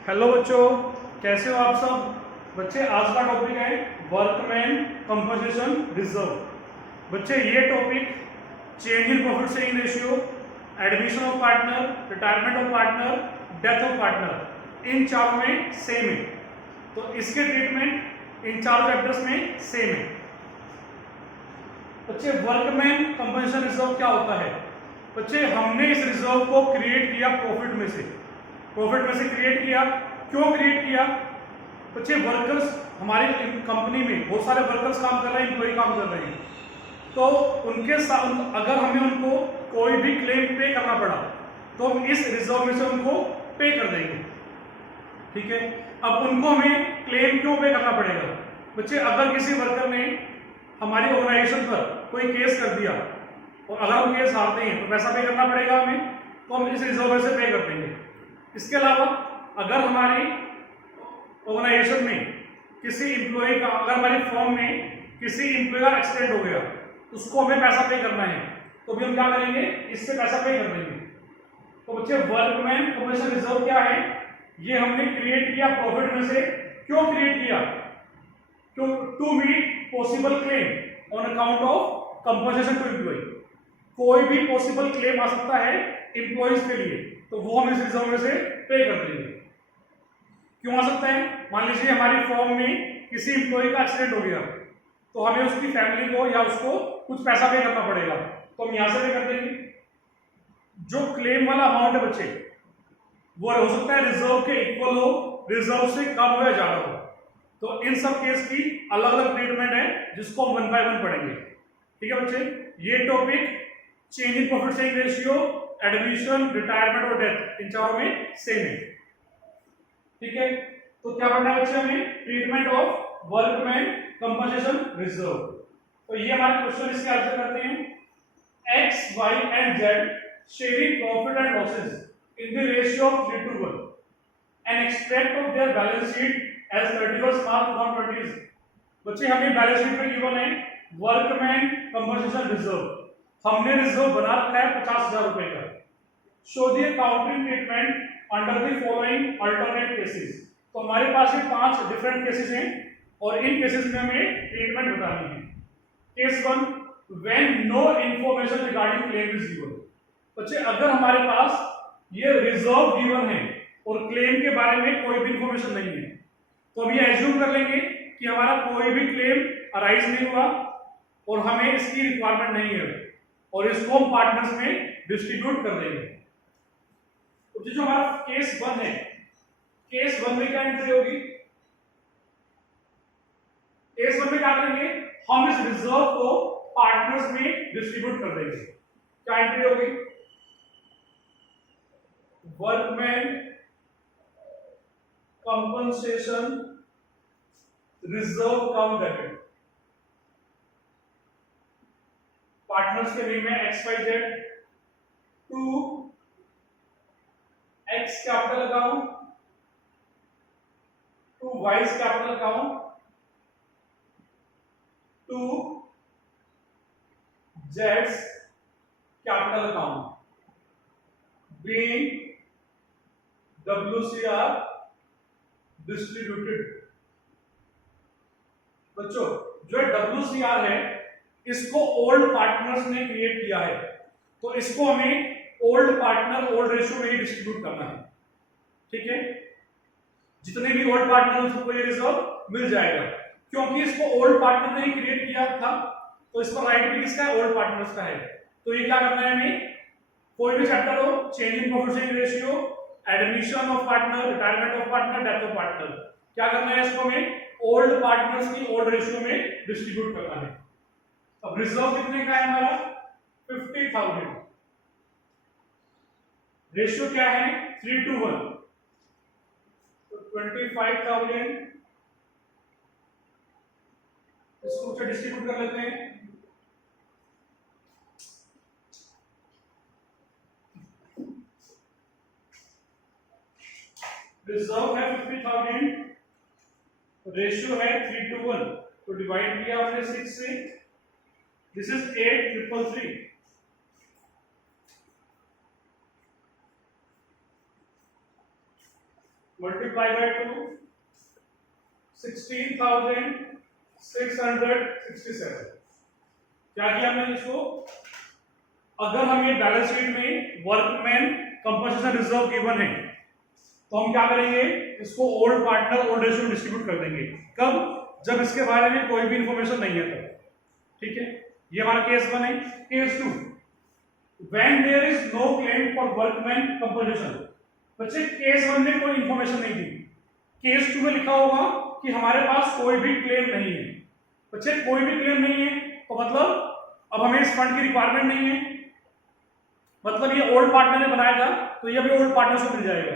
Hello बच्चों, कैसे हो आप सब। बच्चे आज का टॉपिक है वर्कमैन कंपनसेशन रिजर्व। बच्चे ये topic change in profit sharing ratio, admission of partner, retirement of partner, death of partner, इन चारों में सेम है। तो इसके ट्रीटमेंट इन चारों चैप्टर्स में सेम है। बच्चे वर्कमैन कंपनसेशन रिजर्व क्या होता है। बच्चे हमने इस रिजर्व को क्रिएट किया प्रॉफिट में से क्रिएट किया। क्यों क्रिएट किया। बच्चे वर्कर्स हमारी कंपनी में बहुत सारे वर्कर्स काम कर रहे हैं, एम्प्लॉय काम कर रहे हैं। तो उनके साथ अगर हमें उनको कोई भी क्लेम पे करना पड़ा तो हम इस रिजर्व में से उनको पे कर देंगे। ठीक है। अब उनको हमें क्लेम क्यों पे करना पड़ेगा। बच्चे अगर किसी वर्कर ने हमारी ऑर्गेनाइजेशन पर कोई केस कर दिया और अगर हम केस हारते हैं तो पैसा पे करना पड़ेगा हमें, तो हम इस रिजर्व में से पे कर देंगे। इसके अलावा अगर हमारी ऑर्गेनाइजेशन में किसी एम्प्लॉय का, अगर हमारी फर्म में किसी एम्प्लॉय का एक्सीडेंट हो गया, उसको हमें पैसा पे करना है, तो भी हम क्या करेंगे, इससे पैसा पे कर देंगे। तो बच्चे वर्कमैन कंपनसेशन रिजर्व क्या है, ये हमने क्रिएट किया प्रॉफिट में से। क्यों क्रिएट किया, to meet possible claim on account of compensation to employ. कोई भी पॉसिबल क्लेम आ सकता है एम्प्लॉयज के लिए, तो वो हम इस रिजर्व में से पे कर देंगे। क्यों आ सकता है, मान लीजिए हमारी फर्म में किसी एम्प्लॉय का एक्सीडेंट हो गया, तो हमें उसकी फैमिली को या उसको कुछ पैसा पे करना पड़ेगा, तो हम यहां से पे कर देंगे। जो क्लेम वाला अमाउंट है बच्चे, वो हो सकता है रिजर्व के इक्वल हो, रिजर्व से कम हो या ज्यादा हो। तो इन सब केस की अलग अलग ट्रीटमेंट है, जिसको हम 1 बाय 1 पढ़ेंगे। ठीक है बच्चे, ये topic change in profit sharing ratio, admission, retirement और डेथ, इन चारों में सेम है। ठीक है, तो क्या पढ़ना है बच्चे हमें, treatment of workman compensation reserve. तो ये हमारे क्वेश्चन, इसके आंसर करते हैं। X, Y and Z sharing profit and losses in the ratio of 3:1 and extract of their balance sheet as 31 March 2020। बच्चे हमें बैलेंस शीट में गिवन है वर्कमैन कंपनसेशन रिजर्व। हमने रिजर्व बना रखा है 50,000 रुपए का। Show the accounting treatment under the following alternate cases. तो हमारे पास ये 5 डिफरेंट केसेस हैं और इन केसेस में हमें ट्रीटमेंट बतानी है। Case 1, when no information regarding claim is given. बच्चे अगर हमारे पास ये रिजर्व गिवन है और क्लेम के बारे में कोई भी इंफॉर्मेशन नहीं है, तो अभी एज्यूम कर लेंगे कि हमारा कोई भी क्लेम अराइज नहीं हुआ और हमें इसकी रिक्वायरमेंट नहीं है, और इसको हम पार्टनर्स में डिस्ट्रीब्यूट कर देंगे। तो जो हमारा केस 1 है, केस 1 में क्या एंट्री होगी, केस 1 में क्या करेंगे, हम इस रिजर्व को पार्टनर्स में डिस्ट्रीब्यूट कर देंगे। क्या एंट्री होगी, वर्कमैन कंपनसेशन रिजर्व कम डेबिट। पार्टनर्स के नेम है X Y Z, to X capital account, to Y's capital account, to जेड्स capital account, being WCR distributed. बच्चों जो WCR है, इसको ओल्ड पार्टनर्स ने क्रिएट किया है, तो इसको हमें ओल्ड पार्टनर ओल्ड रेशियो में ही डिस्ट्रीब्यूट करना है। ठीक है, जितने भी ओल्ड पार्टनर उसको ये रिजर्व मिल जाएगा, क्योंकि इसको ओल्ड पार्टनर ने ही क्रिएट किया था, तो इस पर राइट भी किसका है, ओल्ड पार्टनर्स का है। तो ये क्या करना है हमें, कोई भी चैप्टर हो, change in profit sharing ratio, admission of partner, retirement of partner, death of partner, क्या करना है, इसको हमें ओल्ड पार्टनर्स की ओल्ड रेशियो में डिस्ट्रीब्यूट करना है। अब रिजर्व कितने का है हमारा, 50,000। रेशियो क्या है, 3:1, तो 25,000 इसको डिस्ट्रीब्यूट कर लेते हैं। रिजर्व है 50,000, रेशियो है 3:1, तो डिवाइड किया हमने 6 से, दिस इज 8,333। Multiply by 2, 16,667। क्या किया हमने इसको? अगर हमें बैलेंस शीट में वर्कमैन कंपनसेशन रिजर्व गिवन है तो हम क्या करेंगे, इसको ओल्ड पार्टनर ओल्ड रेशियो में डिस्ट्रीब्यूट कर देंगे। कब? जब इसके बारे में कोई भी इंफॉर्मेशन नहीं है तब। ठीक है, ये हमारा केस 1 है। Case 2, when there is no claim for workman compensation. बच्चे केस 1 में कोई इंफॉर्मेशन नहीं दी, केस 2 में लिखा होगा कि हमारे पास कोई भी क्लेम नहीं है। बच्चे कोई भी क्लेम नहीं है तो मतलब अब हमें इस फंड की रिक्वायरमेंट नहीं है, मतलब ये ओल्ड पार्टनर ने बनाया था तो ये भी ओल्ड पार्टनर को मिल जाएगा।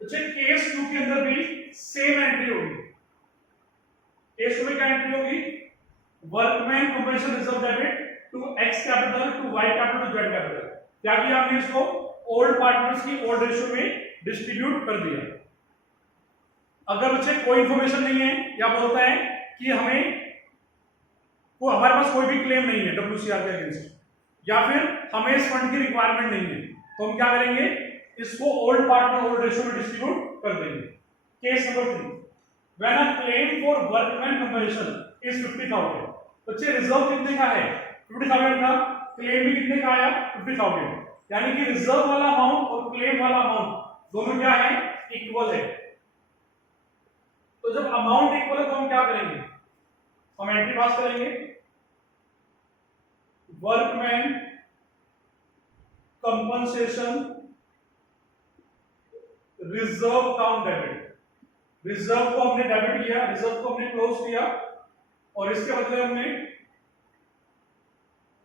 बच्चे केस 2 के अंदर भी सेम एंट्री होगी। केस 2 में क्या एंट्री होगी? Workman compensation reserve debit to X capital to Y capital to Z capital. क्या किया हमने? इसको ओल्ड पार्टनर्स की ओल्ड रेशियो में डिस्ट्रीब्यूट कर दिया। अगर बच्चे कोई इंफॉर्मेशन नहीं है या बोलता है कि हमारे पास कोई भी क्लेम नहीं है WCR के अगेंस्ट, या फिर हमें इस फंड की रिक्वायरमेंट नहीं है, तो हम क्या करेंगे, इसको ओल्ड पार्टनर ओल्ड रेशियो में डिस्ट्रीब्यूट कर देंगे। Case number 3, when a claim for workman compensation is 50,000। बच्चे रिजर्व कितने का है? 50,000 का। क्लेम भी कितने का आया? 50,000। यानी कि रिजर्व वाला अमाउंट और क्लेम वाला अमाउंट दोनों क्या है? इक्वल है। तो जब अमाउंट इक्वल है तो हम क्या करेंगे? हम एंट्री पास करेंगे, workman compensation reserve count debit. Reserve को हमने डेबिट किया, रिजर्व को हमने क्लोज किया और इसके बदले हमने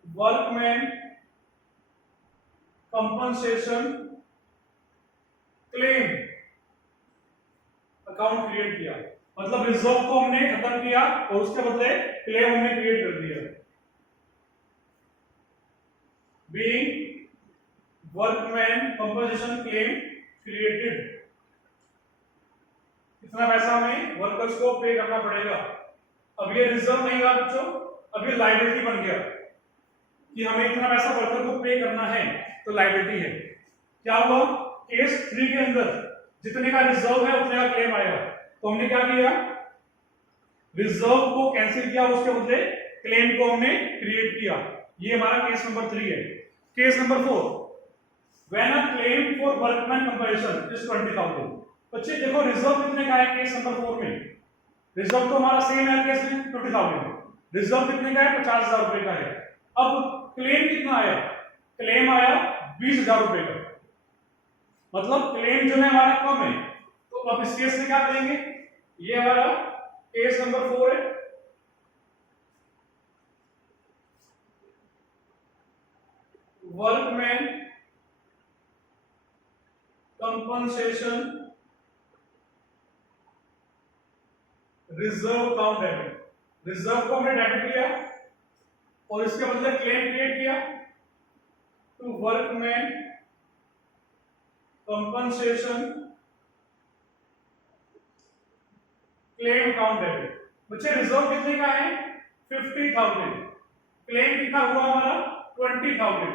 workman compensation claim account create किया। मतलब रिजर्व को हमने खत्म किया और उसके बदले क्लेम हमने क्रिएट कर दिया। Being workman compensation claim created, कितना पैसा हमें वर्कर्स को पे करना पड़ेगा। अब ये रिजर्व नहीं रहा बच्चों, अब ये लायबिलिटी बन गया कि हमें इतना पैसा वर्कर को पे करना है, तो लायबिलिटी है। क्या हुआ? केस 3 के अंदर जितने का रिजर्व है उतने का क्लेम आएगा, तो हमने क्या किया? रिजर्व को कैंसिल किया, उसके बदले क्लेम को हमने क्रिएट किया। ये हमारा केस नंबर 3 है। Case number 4, when a claim for workman compensation is 20,000। बच्चे देखो रिजर्व कितने का है केस नंबर 4 में? रिजर्व तो हमारा सेम है केस में 20,000। रिजर्व कितने का है? 50,000 रुपए का है। अब क्लेम कितना आया? क्लेम आया 20,000 रुपए का। मतलब क्लेम जो है हमारा कम है, तो अब इस केस में क्या करेंगे? ये हमारा केस नंबर 4 है। Workman compensation reserve count debit. Reserve को हमने डेबिट किया और इसके बदले क्लेम क्रिएट किया to workman compensation claim count debit. बच्चे रिजर्व कितने का है? 50,000। क्लेम कितना हुआ हमारा? 20,000।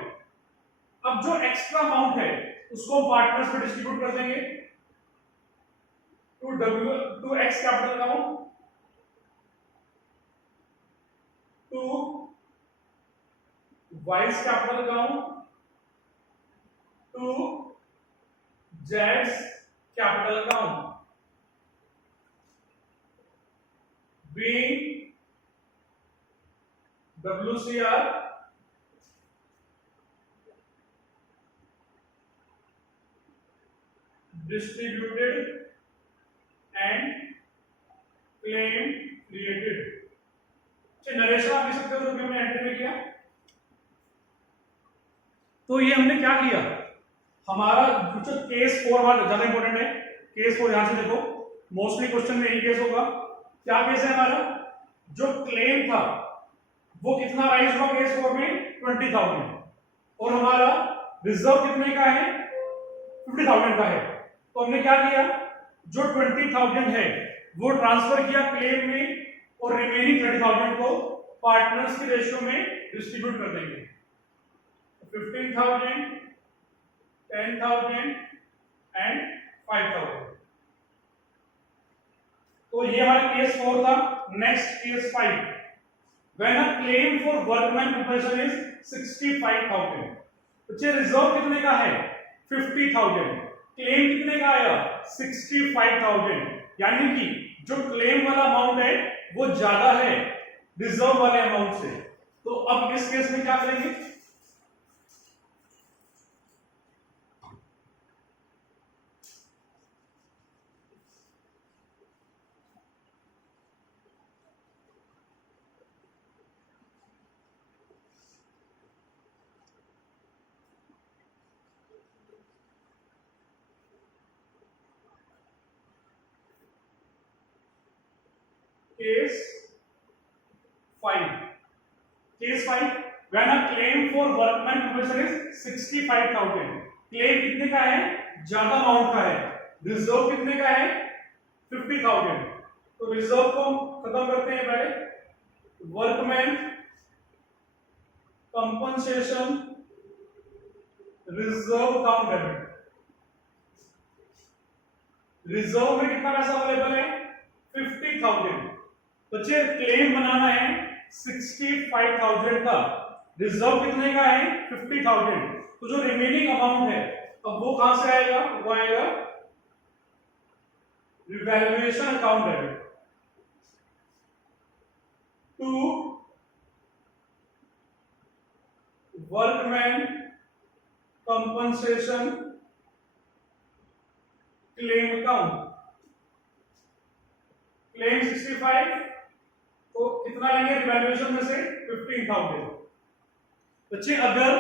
अब जो एक्स्ट्रा अमाउंट है उसको पार्टनर्स में डिस्ट्रीब्यूट कर देंगे to X capital account, to Y's capital account, to जेड्स capital account. being WCR distributed and claim created। Narration आप लिख सकते हो जो हमने एंट्री में किया। तो ये हमने क्या किया? हमारा जो केस 4 हमारा ज्यादा इंपॉर्टेंट है। केस 4 यहां से देखो, मोस्टली क्वेश्चन में यही केस होगा। क्या केस है हमारा? जो क्लेम था वो कितना राइज हुआ केस 4 में? 20,000। और हमारा रिजर्व कितने का है? 50,000 का है। तो हमने क्या किया? जो 20,000 है वो ट्रांसफर किया क्लेम में और रिमेनिंग 30,000 को पार्टनर्स की रेशियो में डिस्ट्रीब्यूट कर देंगे। 15,000, 10,000 एंड 5,000। तो ये हमारा केस 4 था। Next case 5, when a claim for workman compensation is 65,000। बच्चे रिजर्व कितने का है 50,000, क्लेम कितने का आया 65,000, यानी कि जो क्लेम वाला अमाउंट है वो ज्यादा है रिजर्व वाले अमाउंट से। तो अब इस केस में क्या करेंगे, case 5, case 5, when a claim for workman compensation is 65,000, claim कितने का है ज्यादा अमाउंट का है, रिजर्व कितने का है 50,000। तो रिजर्व को खत्म करते हैं पहले, workman compensation reserve account debit. Reserve में कितना पैसा अवेलेबल है 50,000, बच्चे क्लेम बनाना है 65,000 का, रिजर्व कितने का है 50,000, तो जो रिमेनिंग अमाउंट है अब वो कहां से आएगा, वो आएगा revaluation account debit to workman compensation claim account. Claim 65, तो कितना लेंगे रिवैल्यूएशन में से 15,000। बच्चे अगर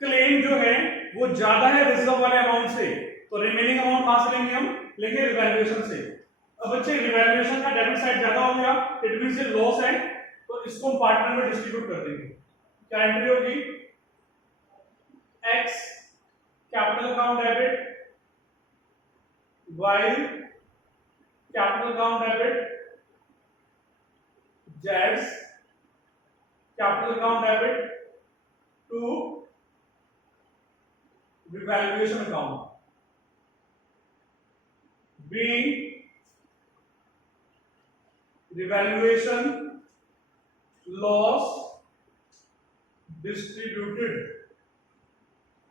क्लेम जो है वो ज्यादा है रिजर्व वाले अमाउंट से, तो रिमेनिंग अमाउंट कहां से लेंगे, हम लेंगे रिवैल्यूएशन से। अब बच्चे रिवैल्यूएशन का डेबिट साइड ज्यादा हो गया, इट मींस ये लॉस है, तो इसको हम पार्टनर में डिस्ट्रीब्यूट कर देंगे। क्या एंट्री होगी, X capital account debit y capital account debit z capital account debit to revaluation account, being revaluation loss distributed।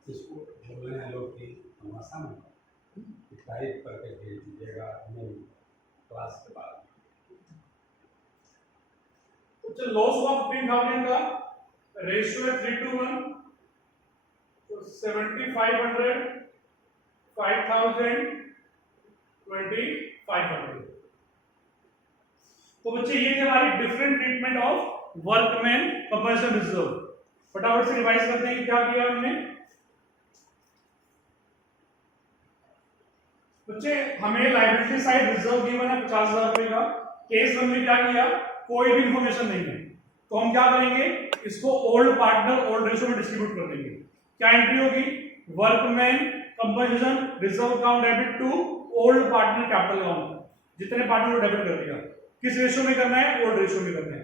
इसको बोलने हैं लोग कि तमाशा में टाइप करके भेज दीजिएगा हमें क्लास के बाद। तो लॉस हुआ 15,000 का, रेशियो है 3:1, तो 7,500, 5,000, 2,500। तो बच्चे ये थी हमारी different treatment of workman compensation reserve. फटाफट से रिवाइज करते हैं क्या किया हमने। बच्चे हमें लाइबिलिटी साइड रिजर्व गिवन है 50,000 रुपए का, केस वन में क्या किया, कोई भी इंफॉर्मेशन नहीं है, तो हम क्या करेंगे, इसको ओल्ड पार्टनर ओल्ड रेशियो में डिस्ट्रीब्यूट कर देंगे। क्या एंट्री होगी, workman compensation reserve account debit to old partner capital account, जितने पार्टनर को डेबिट कर दिया, किस रेशियो में करना है, ओल्ड रेशियो में करना है।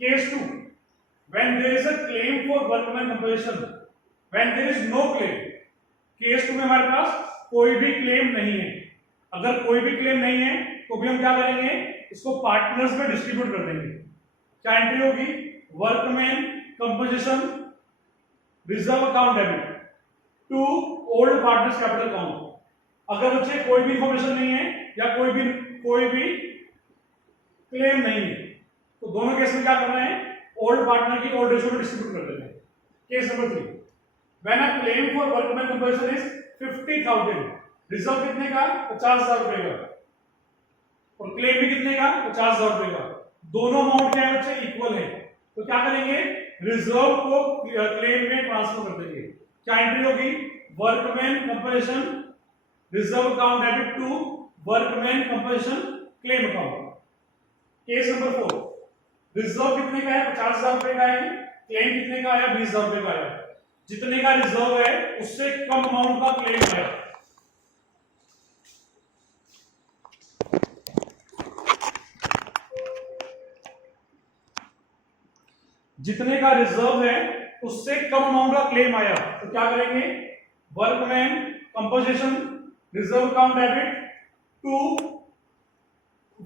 Case 2, when there is a claim for workman compensation, when there is no claim. Case 2 में हमारे पास कोई भी क्लेम नहीं है, अगर कोई भी क्लेम नहीं है तो भी हम क्या करेंगे, इसको पार्टनर्स में डिस्ट्रीब्यूट कर देंगे। क्या एंट्री होगी, workman compensation reserve account debit to old partners capital account. अगर बच्चे कोई भी इंफॉर्मेशन नहीं है या कोई भी क्लेम नहीं है, तो दोनों केस में क्या करना है, ओल्ड पार्टनर की ओल्ड रेशियो में डिस्ट्रीब्यूट कर देना है। Case number 3, when a claim for workman compensation is 50,000, reserve कितने का 50,000 रुपए का, और क्लेम भी कितने का 50,000 रुपए का, दोनों अमाउंट क्या है बच्चे, इक्वल है, तो क्या करेंगे, रिजर्व को क्लेम में ट्रांसफर कर देंगे। क्या एंट्री होगी, workman compensation reserve account debit to workman compensation claim account. Case number 4, reserve कितने का है 50,000 रुपए का है, क्लेम कितने का आया 20,000 रुपए का आया, जितने का रिजर्व है उससे कम अमाउंट का क्लेम आया। जितने का रिजर्व है उससे कम अमाउंट का क्लेम आया, तो क्या करेंगे, workman compensation reserve account debit to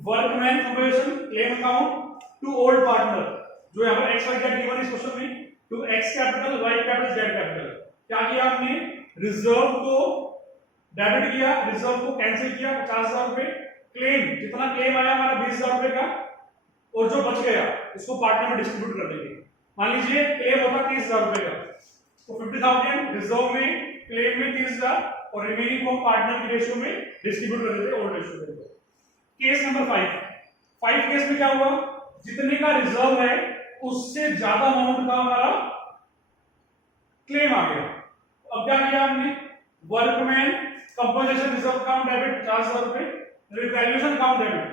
workman compensation claim account to old partner, जो यहाँ पर एक्स वाई जेड गिवन इस क्वेश्चन में, to X capital Y capital Z capital. क्या किया आपने, रिजर्व को डेबिट किया, रिजर्व को कैंसिल किया 50,000 रुपए, क्लेम जितना क्लेम आया हमारा 20,000 रुपए का, और जो बच गया उसको पार्टनर में डिस्ट्रीब्यूट कर देंगे। मान लीजिए क्लेम होता 30,000 रुपए का, तो 50,000 रिजर्व में, क्लेम में 30,000, और रिमेनिंग को पार्टनर की रेशियो में डिस्ट्रीब्यूट कर देते, ओल्ड रेशियो में। केस नंबर 5 केस में क्या हुआ, जितने का रिजर्व है उससे ज्यादा अमाउंट का हमारा क्लेम आ गया। अब क्या किया हमने, workman compensation reserve account debit 50,000 रुपए, रिवैल्यूएशन अकाउंट डेबिट,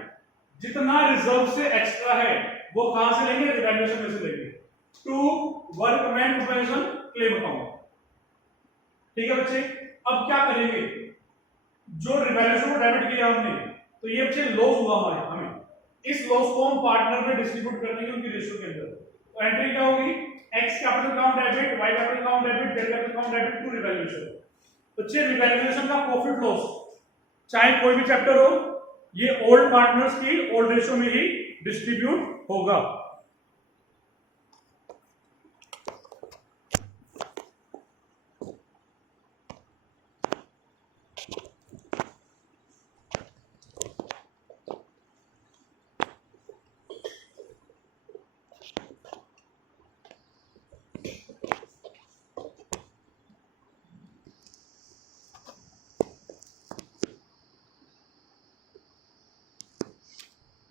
जितना रिजर्व से एक्स्ट्रा है वो कहां से लेंगे, रिवैल्यूएशन में से लेंगे, to workman compensation claim account. ठीक है बच्चे, अब क्या करेंगे, जो रिवैल्यूएशन को डेबिट किया हमने, तो ये बच्चे लॉस हुआ हमें, इस लॉस को हम पार्टनर में डिस्ट्रीब्यूट कर देंगे उनकी रेशियो के अंदर। तो एंट्री क्या होगी, X capital account debit, Y capital account debit, Z capital account debit to revaluation. बच्चे रिवैल्यूएशन का प्रॉफिट लॉस चाहे कोई भी चैप्टर हो, ये ओल्ड पार्टनर्स की ओल्ड रेशियो में ही डिस्ट्रीब्यूट होगा।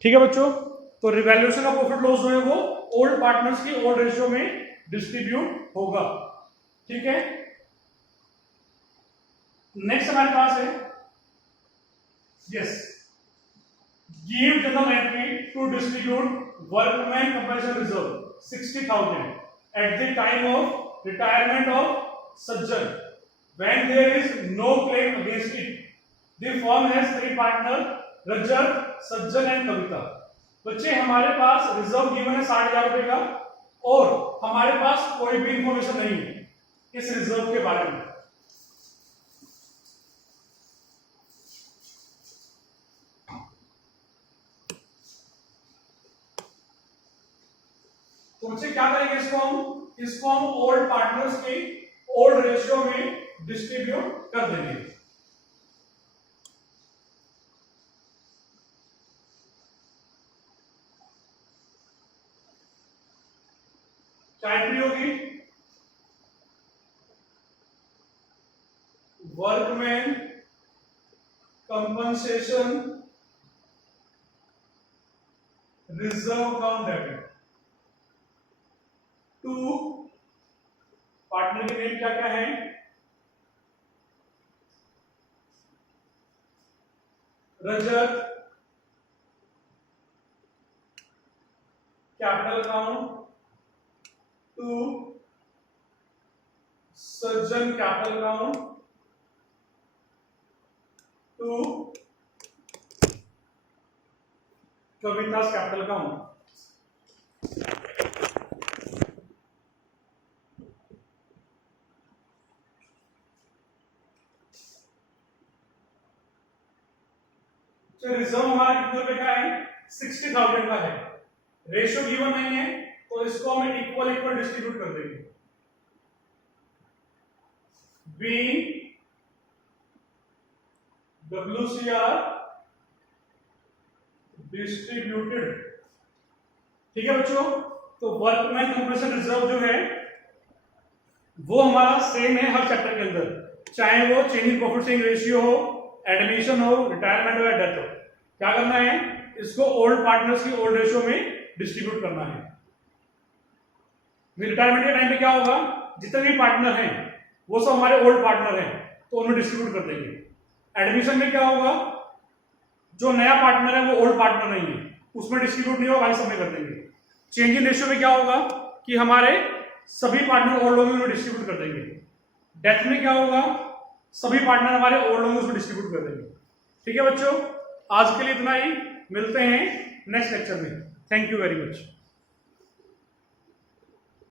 ठीक है बच्चों, तो रिवैल्यूएशन का प्रॉफिट लॉस जो है वो ओल्ड पार्टनर्स की ओल्ड रेशियो में डिस्ट्रीब्यूट होगा। ठीक है, नेक्स्ट हमारे पास है yes, give general entry to distribute workman compensation reserve 60,000 at the time of retirement of Sajjan when there is no claim against it. The firm has 3 partner, Rajat, Sajjan and कविता। बच्चे हमारे पास reserve given है 60,000 रुपए का, और हमारे पास कोई भी इंफॉर्मेशन नहीं है इस रिजर्व के बारे में। तो बच्चे क्या करेंगे, इसको हम ओल्ड पार्टनर्स की ओल्ड रेशियो में डिस्ट्रीब्यूट कर देंगे। एंट्री होगी workman compensation reserve account debit to partner के नेम क्या क्या है, Rajat capital account to Sajjan capital account to Kavita's capital account. Reserve हमारा कितने रुपए का है, 60,000 का है, रेशियो गिवन नहीं है, तो इसको हमें इक्वल डिस्ट्रीब्यूट कर देंगे। Being WCR distributed. ठीक है बच्चों, तो वर्कमैन कंपनसेशन रिजर्व जो है वो हमारा सेम है हर चैप्टर के अंदर, चाहे वो change in profit sharing ratio हो, एडमिशन हो, रिटायरमेंट हो या डेथ हो। क्या करना है, इसको ओल्ड पार्टनर्स की ओल्ड रेशियो में डिस्ट्रीब्यूट करना है। रिटायरमेंट के टाइम पे क्या होगा, जितने भी पार्टनर हैं वो सब हमारे ओल्ड पार्टनर हैं, तो उनमें डिस्ट्रीब्यूट कर देंगे। एडमिशन में क्या होगा, जो नया पार्टनर है वो ओल्ड पार्टनर नहीं है, उसमें डिस्ट्रीब्यूट नहीं होगा, सब में कर देंगे। चेंज इन रेशियो में क्या होगा कि हमारे सभी पार्टनर ओल्ड होंगे, उन्हें डिस्ट्रीब्यूट कर देंगे। डेथ में क्या होगा, सभी पार्टनर हमारे ओल्ड होंगे, उसमें डिस्ट्रीब्यूट कर देंगे। ठीक है बच्चों, आज के लिए इतना ही, मिलते हैं नेक्स्ट लेक्चर में। Thank you very much.